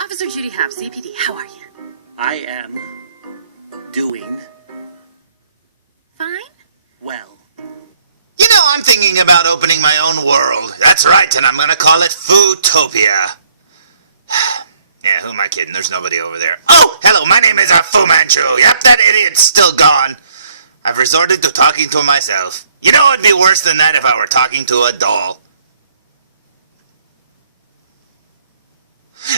Officer Judy Hopps, CPD, how are you? I am doing Fine? well. You know, I'm thinking about opening my own world. That's right, and I'm gonna call it Footopia. Yeah, who am I kidding? There's nobody over there. Oh, hello, my name is Fu Manchu. Yep, that idiot's still gone. I've resorted to talking to myself. You know, it'd be worse than that if I were talking to a doll.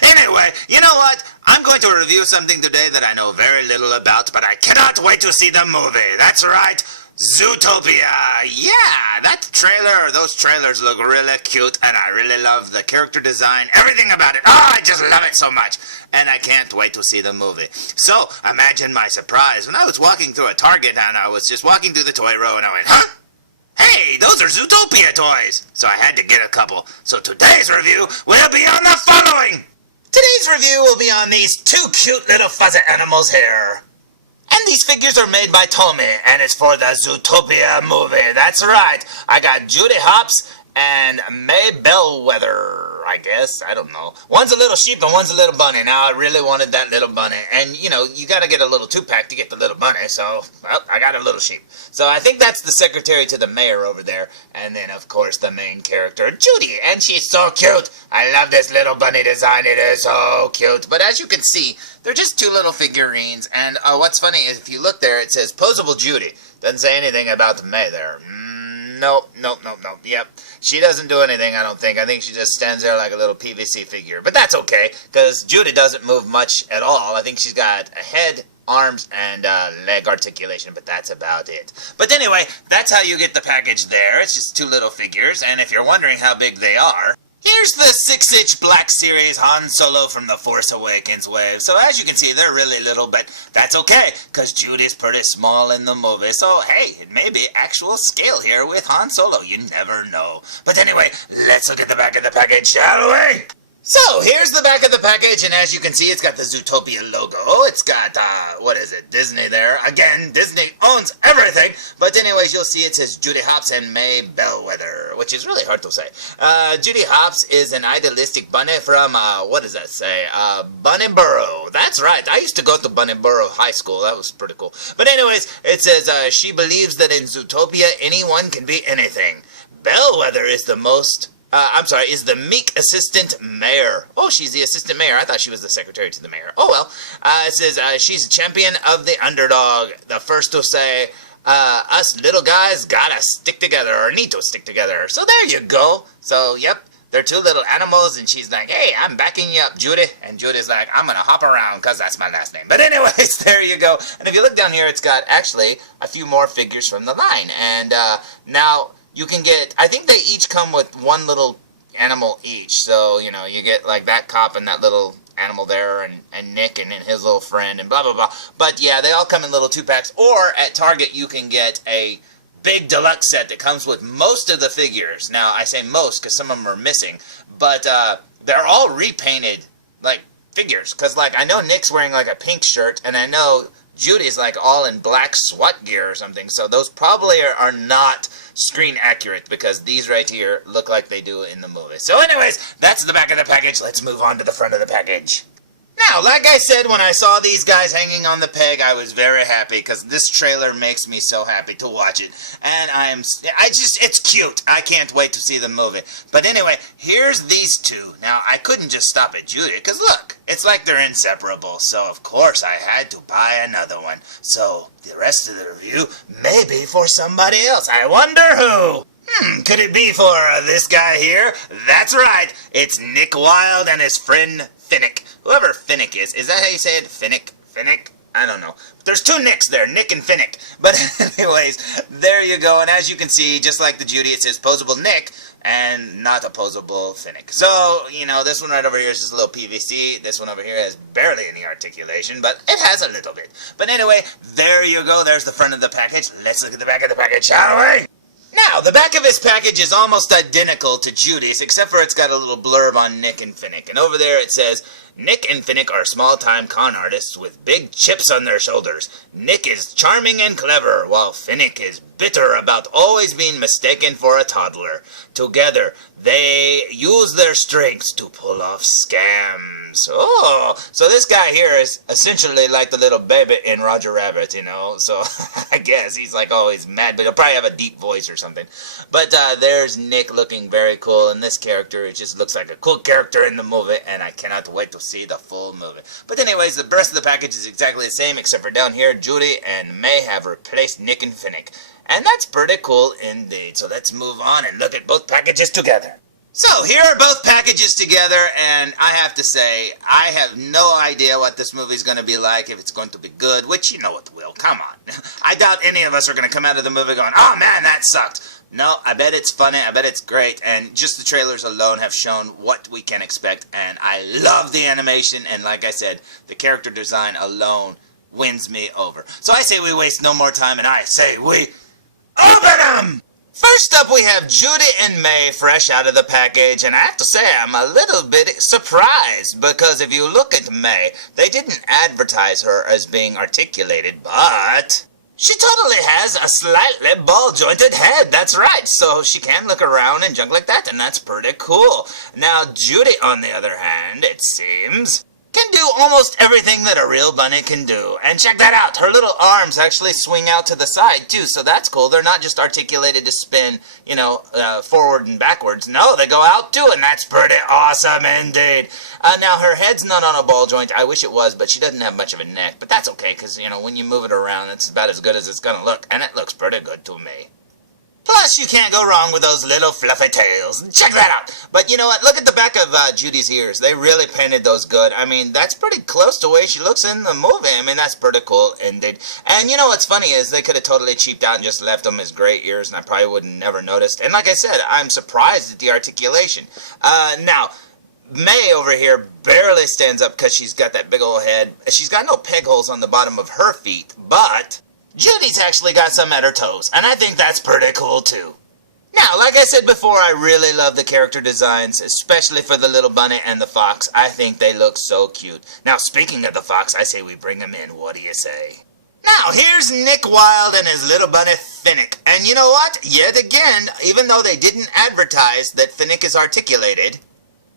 Anyway, you know what? I'm going to review something today that I know very little about, but I cannot wait to see the movie. That's right, Zootopia. Yeah, that trailer, those trailers look really cute, and I really love the character design, everything about it. Oh, I just love it so much, and I can't wait to see the movie. So, imagine my surprise when I was walking through a Target, and I was just walking through the toy row, and I went, huh? Hey, those are Zootopia toys! So I had to get a couple. So today's review will be on the following! Today's review will be on these two cute little fuzzy animals here. And these figures are made by Tomy, and it's for the Zootopia movie. That's right. I got Judy Hopps and May Bellwether, I guess. I don't know. One's a little sheep and one's a little bunny. Now, I really wanted that little bunny. And, you know, you got to get a little two-pack to get the little bunny. So, well, I got a little sheep. So I think that's the secretary to the mayor over there. And then, of course, the main character, Judy. And she's so cute. I love this little bunny design. It is so cute. But as you can see, they're just two little figurines. And what's funny is if you look there, it says Posable Judy. Doesn't say anything about May there. Nope. Yep. She doesn't do anything, I don't think. I think she just stands there like a little PVC figure. But that's okay, because Judy doesn't move much at all. I think she's got a head, arms, and leg articulation, but that's about it. But anyway, that's how you get the package there. It's just two little figures, and if you're wondering how big they are, here's the 6-inch Black Series Han Solo from The Force Awakens wave. So as you can see, they're really little, but that's okay, because Judy's pretty small in the movie. So hey, it may be actual scale here with Han Solo. You never know. But anyway, let's look at the back of the package, shall we? So, here's the back of the package, and as you can see, it's got the Zootopia logo. It's got, what is it, Disney there. Again, Disney owns everything. But anyways, you'll see it says Judy Hopps and May Bellwether, which is really hard to say. Judy Hopps is an idealistic bunny from, what does that say? Bunnyboro. That's right. I used to go to Bunnyboro High School. That was pretty cool. But anyways, it says, she believes that in Zootopia, anyone can be anything. Bellwether is is the meek assistant mayor. Oh, she's the assistant mayor. I thought she was the secretary to the mayor. Oh, well. It says she's a champion of the underdog. The first to say, us little guys gotta stick together, or need to stick together. So there you go. So, yep, they're two little animals, and she's like, hey, I'm backing you up, Judy. And Judy's like, I'm gonna hop around, because that's my last name. But anyways, there you go. And if you look down here, it's got actually a few more figures from the line. And now you can get, I think they each come with one little animal each. So, you know, you get like that cop and that little animal there, and Nick and his little friend and blah, blah, blah. But yeah, they all come in little 2-packs. Or at Target, you can get a big deluxe set that comes with most of the figures. Now, I say most because some of them are missing. But they're all repainted, like, figures. Because, like, I know Nick's wearing, like, a pink shirt, and I know Judy's, like, all in black SWAT gear or something. So those probably are not screen accurate, because these right here look like they do in the movie. So anyways, that's the back of the package. Let's move on to the front of the package. Now, like I said, when I saw these guys hanging on the peg, I was very happy, because this trailer makes me so happy to watch it. And it's cute. I can't wait to see the movie. But anyway, here's these two. Now, I couldn't just stop at Judy, because look, it's like they're inseparable. So, of course, I had to buy another one. So, the rest of the review may be for somebody else. I wonder who? Could it be for this guy here? That's right. It's Nick Wilde and his friend Finnick. Whoever Finnick is that how you say it? Finnick? I don't know. But there's two Nicks there, Nick and Finnick. But anyways, there you go. And as you can see, just like the Judy, it says posable Nick and not a posable Finnick. So, you know, this one right over here is just a little PVC. This one over here has barely any articulation, but it has a little bit. But anyway, there you go. There's the front of the package. Let's look at the back of the package, shall we? Now, the back of his package is almost identical to Judy's, except for it's got a little blurb on Nick and Finnick. And over there it says, Nick and Finnick are small-time con artists with big chips on their shoulders. Nick is charming and clever, while Finnick is bitter about always being mistaken for a toddler. Together, they use their strengths to pull off scams. Oh, so this guy here is essentially like the little baby in Roger Rabbit, you know? So I guess he's like always mad, but he'll probably have a deep voice or something. But there's Nick looking very cool, and this character, it just looks like a cool character in the movie, and I cannot wait to see the full movie. But anyways, the rest of the package is exactly the same, except for down here, Judy and May have replaced Nick and Finnick. And that's pretty cool indeed. So let's move on and look at both packages together. So here are both packages together, and I have to say, I have no idea what this movie's going to be like, if it's going to be good, which you know it will, come on. I doubt any of us are going to come out of the movie going, oh man, that sucked. No, I bet it's funny, I bet it's great, and just the trailers alone have shown what we can expect, and I love the animation, and like I said, the character design alone wins me over. So I say we waste no more time, and I say we open them! First up, we have Judy and May fresh out of the package, and I have to say I'm a little bit surprised, because if you look at May, they didn't advertise her as being articulated, but she totally has a slightly ball-jointed head, that's right, so she can look around and junk like that, and that's pretty cool. Now, Judy, on the other hand, it seems, can do almost everything that a real bunny can do. And check that out, her little arms actually swing out to the side too, so that's cool. They're not just articulated to spin, you know, forward and backwards. No, they go out too, and that's pretty awesome indeed. Now, her head's not on a ball joint. I wish it was, but she doesn't have much of a neck. But that's okay, because, you know, when you move it around, it's about as good as it's gonna look, and it looks pretty good to me. Plus, you can't go wrong with those little fluffy tails. Check that out. But you know what? Look at the back of Judy's ears. They really painted those good. I mean, that's pretty close to the way she looks in the movie. I mean, that's pretty cool indeed. And you know what's funny is they could have totally cheaped out and just left them as gray ears, and I probably would have never noticed. And like I said, I'm surprised at the articulation. Now, May over here barely stands up because she's got that big old head. She's got no peg holes on the bottom of her feet, but Judy's actually got some at her toes, and I think that's pretty cool too. Now, like I said before, I really love the character designs, especially for the little bunny and the fox. I think they look so cute. Now, speaking of the fox, I say we bring him in. What do you say? Now, here's Nick Wilde and his little bunny Finnick. And you know what? Yet again, even though they didn't advertise that Finnick is articulated,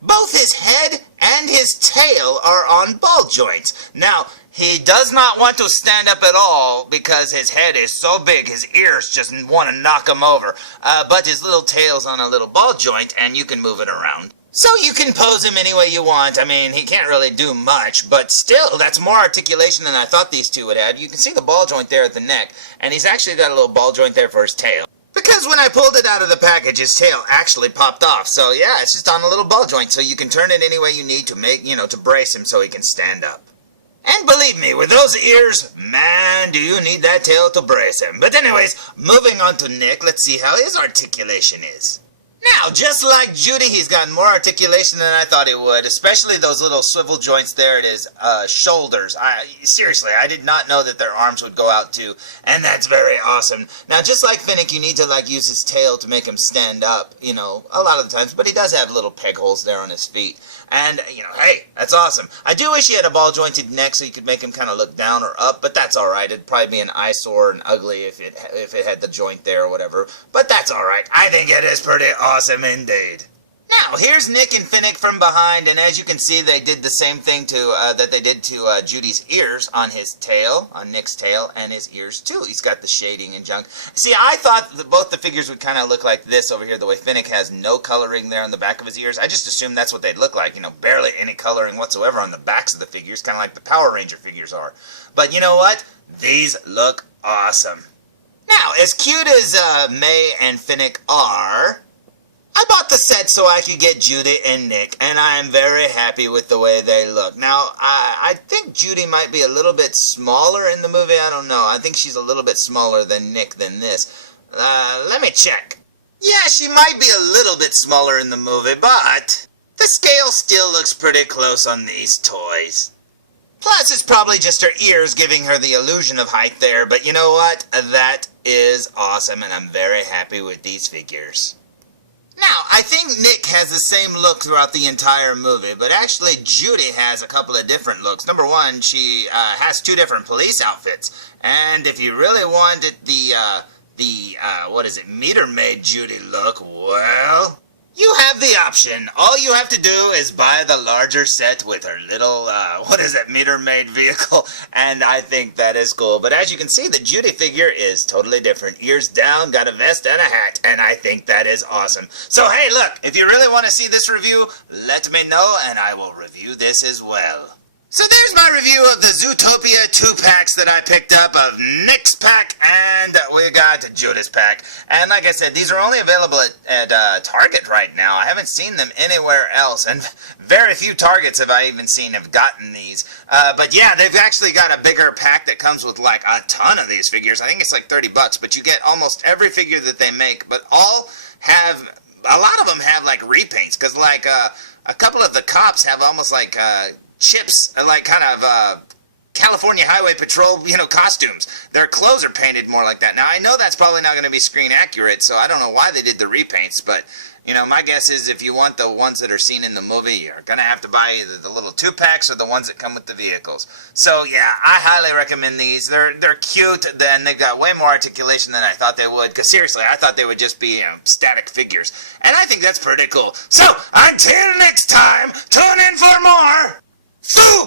both his head and his tail are on ball joints. Now, he does not want to stand up at all because his head is so big, his ears just want to knock him over. But his little tail's on a little ball joint, and you can move it around. So you can pose him any way you want. I mean, he can't really do much, but still, that's more articulation than I thought these two would have. You can see the ball joint there at the neck, and he's actually got a little ball joint there for his tail. Because when I pulled it out of the package, his tail actually popped off. So yeah, it's just on a little ball joint, so you can turn it any way you need to make, you know, to brace him so he can stand up. And believe me, with those ears, man, do you need that tail to brace him. But anyways, moving on to Nick, let's see how his articulation is. Now, just like Judy, he's got more articulation than I thought he would, especially those little swivel joints there at his shoulders. Seriously, I did not know that their arms would go out too, and that's very awesome. Now, just like Finnick, you need to use his tail to make him stand up, you know, a lot of the times, but he does have little peg holes there on his feet. And, you know, hey, that's awesome. I do wish he had a ball-jointed neck so you could make him kind of look down or up, but that's alright. It'd probably be an eyesore and ugly if it had the joint there or whatever, but that's alright. I think it is pretty awesome indeed. Now, here's Nick and Finnick from behind, and as you can see, they did the same thing that they did to Judy's ears on his tail, on Nick's tail, and his ears too. He's got the shading and junk. See, I thought that both the figures would kind of look like this over here, the way Finnick has no coloring there on the back of his ears. I just assumed that's what they'd look like, you know, barely any coloring whatsoever on the backs of the figures, kind of like the Power Ranger figures are. But you know what? These look awesome. Now, as cute as May and Finnick are, I bought the set so I could get Judy and Nick, and I am very happy with the way they look. Now, I think Judy might be a little bit smaller in the movie. I don't know. I think she's a little bit smaller than Nick than this. Let me check. Yeah, she might be a little bit smaller in the movie, but the scale still looks pretty close on these toys. Plus, it's probably just her ears giving her the illusion of height there, but you know what? That is awesome, and I'm very happy with these figures. Now, I think Nick has the same look throughout the entire movie, but actually Judy has a couple of different looks. Number one, she has two different police outfits, and if you really wanted the the, meter-maid Judy look, well, you have the option. All you have to do is buy the larger set with her little, meter-maid vehicle, and I think that is cool. But as you can see, the Judy figure is totally different. Ears down, got a vest and a hat, and I think that is awesome. So hey, look, if you really want to see this review, let me know, and I will review this as well. So there's my review of the Zootopia 2-packs that I picked up of Nick's pack, and we got Judas pack. And like I said, these are only available at Target right now. I haven't seen them anywhere else, and very few Targets have I even seen have gotten these. But yeah, they've actually got a bigger pack that comes with like a ton of these figures. I think it's like $30, but you get almost every figure that they make, but a lot of them have like repaints, because like a couple of the cops have almost like chips, like kind of California Highway Patrol, costumes. Their clothes are painted more like that. Now, I know that's probably not going to be screen accurate, so I don't know why they did the repaints, but, my guess is if you want the ones that are seen in the movie, you're going to have to buy either the little 2-packs or the ones that come with the vehicles. So, yeah, I highly recommend these. They're cute, and they've got way more articulation than I thought they would, because seriously, I thought they would just be static figures, and I think that's pretty cool. So, until next time, tune in for more Foo